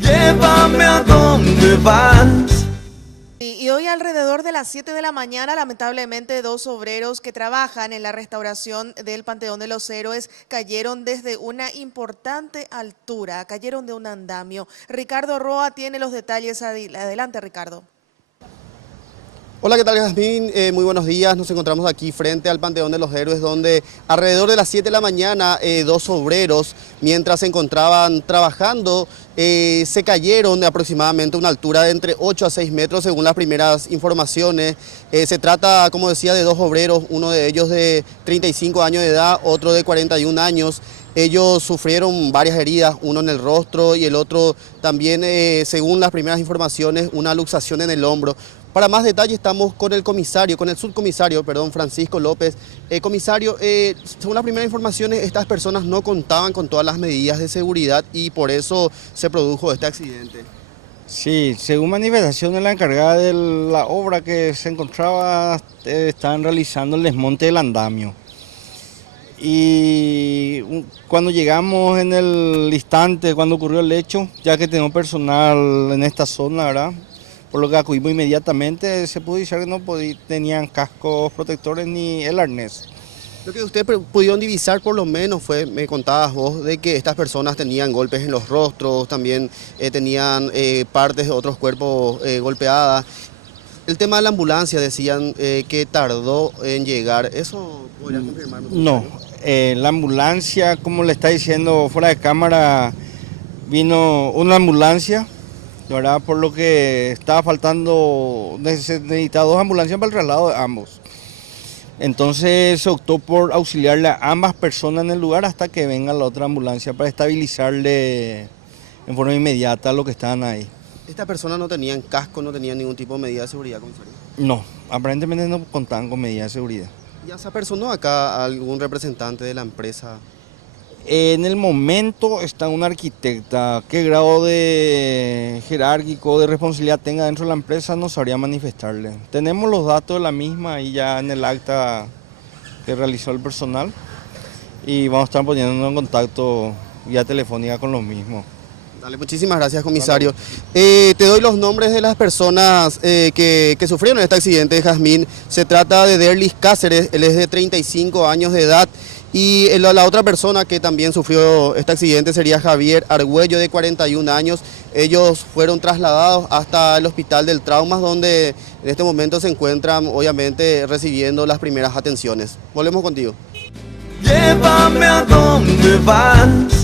Llévame a donde vas. Y hoy alrededor de las 7 de la mañana, lamentablemente, dos obreros que trabajan en la restauración del Panteón de los Héroes cayeron desde una importante altura, cayeron de un andamio. Ricardo Roa tiene los detalles. Adelante, Ricardo. Hola, ¿qué tal, Jazmín? Muy buenos días. Nos encontramos aquí frente al Panteón de los Héroes, donde alrededor de las 7 de la mañana dos obreros, mientras se encontraban trabajando, se cayeron de aproximadamente una altura de entre 8 a 6 metros, según las primeras informaciones. Se trata, como decía, de dos obreros, uno de ellos de 35 años de edad, otro de 41 años. Ellos sufrieron varias heridas, uno en el rostro y el otro también, según las primeras informaciones, una luxación en el hombro. Para más detalle estamos con el subcomisario, Francisco López. Comisario, según las primeras informaciones, estas personas no contaban con todas las medidas de seguridad y por eso se produjo este accidente. Sí, según manifestación de la encargada de la obra que se encontraba, estaban realizando el desmonte del andamio. Y cuando llegamos en el instante, cuando ocurrió el hecho, ya que tenemos personal en esta zona, ¿verdad? Por lo que acudimos inmediatamente, se pudo decir que no tenían cascos protectores ni el arnés. Lo que ustedes pudieron divisar por lo menos fue, me contabas vos, de que estas personas tenían golpes en los rostros, también tenían partes de otros cuerpos golpeadas. El tema de la ambulancia decían que tardó en llegar, ¿eso podrías confirmarme? No, la ambulancia, como le está diciendo fuera de cámara, vino una ambulancia, ¿verdad? Por lo que estaba faltando, necesitaba dos ambulancias para el traslado de ambos. Entonces se optó por auxiliarle a ambas personas en el lugar hasta que venga la otra ambulancia para estabilizarle en forma inmediata a los que estaban ahí. ¿Estas personas no tenían casco, no tenían ningún tipo de medida de seguridad, comisario? No, aparentemente no contaban con medidas de seguridad. ¿Ya se apersonó acá algún representante de la empresa? En el momento está una arquitecta. ¿Qué grado de jerárquico, de responsabilidad tenga dentro de la empresa? No sabría manifestarle. Tenemos los datos de la misma ahí ya en el acta que realizó el personal y vamos a estar poniéndonos en contacto vía telefónica con los mismos. Dale, muchísimas gracias, comisario. Te doy los nombres de las personas que sufrieron este accidente, Jazmín. Se trata de Derlis Cáceres, él es de 35 años de edad. Y la otra persona que también sufrió este accidente sería Javier Argüello, de 41 años. Ellos fueron trasladados hasta el Hospital del Traumas, donde en este momento se encuentran, obviamente, recibiendo las primeras atenciones. Volvemos contigo. Llévame a donde vas.